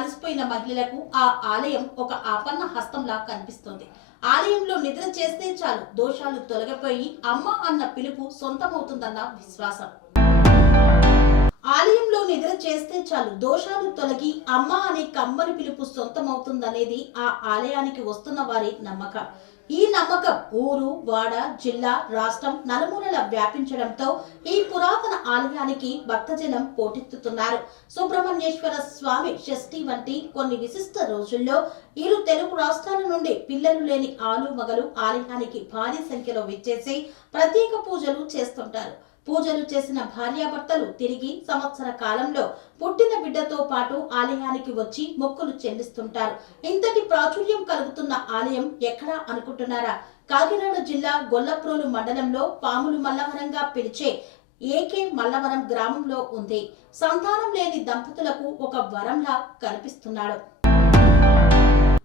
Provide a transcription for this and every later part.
మహిళలకు ఆ ఆలయం ఒక ఆపన్న హస్తంలా కనిపిస్తుంది. ఆలయంలో నిద్ర చేస్తే చాలు దోషాలు తొలగిపోయి అమ్మ అన్న పిలుపు సొంతమవుతుందన్న విశ్వాసం. ఆలయంలో నిద్ర చేస్తే చాలు దోషాలు తొలగి అమ్మ అనే కమ్మని పిలుపు సొంతమవుతుందనేది ఆ ఆలయానికి వస్తున్న వారి నమ్మకం. ఈ నమ్మకం ఊరు వాడ జిల్లా రాష్ట్రం నలుమూలల వ్యాపించడంతో ఈ పురాతన ఆలయానికి భక్తజనం పోటెత్తుతున్నారు. సుబ్రహ్మణ్యేశ్వర స్వామి షష్ఠి వంటి కొన్ని విశిష్ట రోజుల్లో ఇరు తెలుగు రాష్ట్రాల నుండి పిల్లలు లేని ఆలు మగలు ఆలయానికి భారీ సంఖ్యలో విచ్చేసి ప్రత్యేక పూజలు చేస్తుంటారు. పూజలు చేసిన భార్యాభర్తలు తిరిగి సంవత్సర కాలంలో పుట్టిన బిడ్డతో పాటు ఆలయానికి వచ్చి మొక్కులు చెల్లిస్తుంటారు. ఇంతటి ప్రాచుర్యం కలుగుతున్న ఆలయం ఎక్కడా అనుకుంటున్నారా? కాకినాడ జిల్లా గొల్లప్రోలు మండలంలో పాములు మల్లవరంగా పిలిచే ఏకే మల్లవరం గ్రామంలో ఉంది. సంతానం లేని దంపతులకు ఒక వరంలా కనిపిస్తున్నాడు.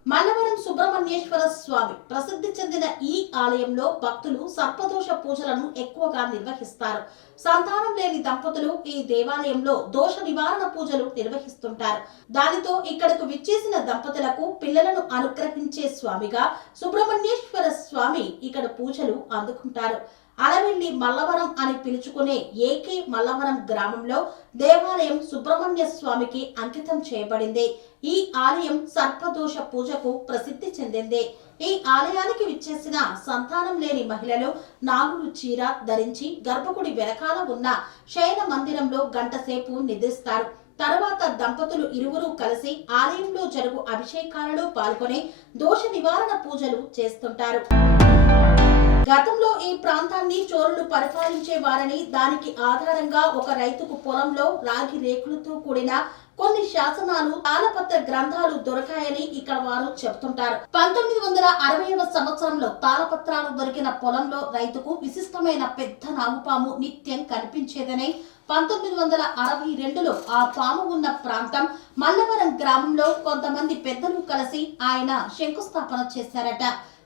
మల్లవరం సుబ్రహ్మణ్యేశ్వర స్వామి ప్రసిద్ధి చెందిన ఈ ఆలయంలో భక్తులు సర్పదోష పూజలను ఎక్కువగా నిర్వహిస్తారు. సంతానం లేని దంపతులు ఈ దేవాలయంలో దోష నివారణ పూజలు నిర్వహిస్తుంటారు. దానితో ఇక్కడకు విచ్చేసిన దంపతులకు పిల్లలను అనుగ్రహించే స్వామిగా సుబ్రహ్మణ్యేశ్వర స్వామి ఇక్కడ పూజలు అందుకుంటారు. అలవెల్లి మల్లవరం అని పిలుచుకునే ఏకే మల్లవరం గ్రామంలో దేవాలయం సుబ్రహ్మణ్య స్వామికి అంకితం చేయబడింది. ఈ ఆలయం సర్పదోష పూజకు ప్రసిద్ధి చెందింది. ఈ ఆలయానికి విచ్చేసిన సంతానం లేని మహిళలు నాగులు చీర ధరించి గర్భగుడి వెనకాల ఉన్న శయన మందిరంలో గంటసేపు నిద్రిస్తారు. తర్వాత దంపతులు ఇరువురు కలిసి ఆలయంలో జరుగు అభిషేకాలలో పాల్గొని దోష నివారణ పూజలు చేస్తుంటారు. గతంలో ఈ ప్రాంతాన్ని చోరులు పరిపాలించేవారని దానికి ఆధారంగా ఒక రైతుకు పొలంలో రాగి రేకులతో కూడిన కొన్ని శాసనాలు తాళపత్ర గ్రంథాలు దొరకాయని ఇక్కడ వారు చెప్తుంటారు పంతొమ్మిది వందల అరవైవ సంవత్సరంలో తాళపత్రాలు దొరికిన పొలంలో రైతుకు విశిష్టమైన పెద్ద నాగుపాము నిత్యం కనిపించేదని పంతొమ్మిది వందల అరవై రెండులో ఆ పాము ఉన్న ప్రాంతం మల్లవరం గ్రామంలో కొంతమంది పెద్దలు కలిసి ఆయన శంకుస్థాపన చేశారట.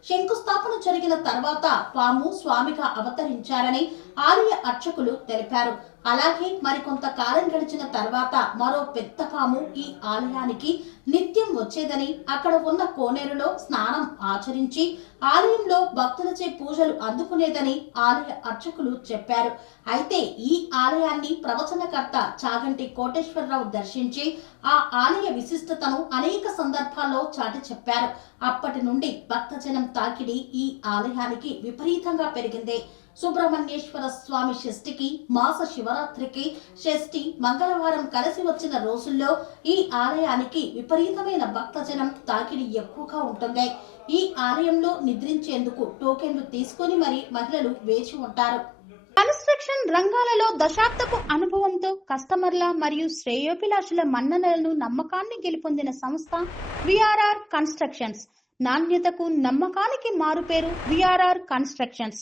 శంకుస్థాపన జరిగిన తర్వాత పాము స్వామిగా అవతరించారని ఆలయ అర్చకులు తెలిపారు. అలాగే మరికొంత కాలం గడిచిన తర్వాత మరో పెద్ద పాము ఈ ఆలయానికి నిత్యం వచ్చేదని అక్కడ ఉన్న కోనేరులో స్నానం ఆచరించి ఆలయంలో భక్తులచే పూజలు అందుకునేదని ఆలయ అర్చకులు చెప్పారు. అయితే ఈ ఆలయాన్ని ప్రవచనకర్త చాగంటి కోటేశ్వరరావు దర్శించి ఆ ఆలయ విశిష్టతను అనేక సందర్భాల్లో చాటి చెప్పారు. అప్పటి నుండి భక్తజనం తాకిడి ఈ ఆలయానికి విపరీతంగా పెరిగింది. సుబ్రహ్మణ్యేశ్వర స్వామి షష్ఠికి మాస శివరాత్రికి షష్ఠి మంగళవారం కలిసి వచ్చిన రోజుల్లో ఈ ఆలయానికి విపరీతమైన భక్తజనం తాకిడి ఎక్కువగా ఉంటుంది. ఈ ఆలయంలో నిద్రించేందుకు టోకెన్లు తీసుకొని మరి మహిళలు వేచి ఉంటారు. కన్స్ట్రక్షన్ రంగాలలో దశాబ్దపు అనుభవంతో కస్టమర్ల మరియు శ్రేయోభిలాషుల మన్ననలను నమ్మకాన్ని గెలుపొందిన సంస్థ విఆర్ఆర్ కన్స్ట్రక్షన్స్. నాణ్యతకు నమ్మకానికి మారుపేరు VRR constructions.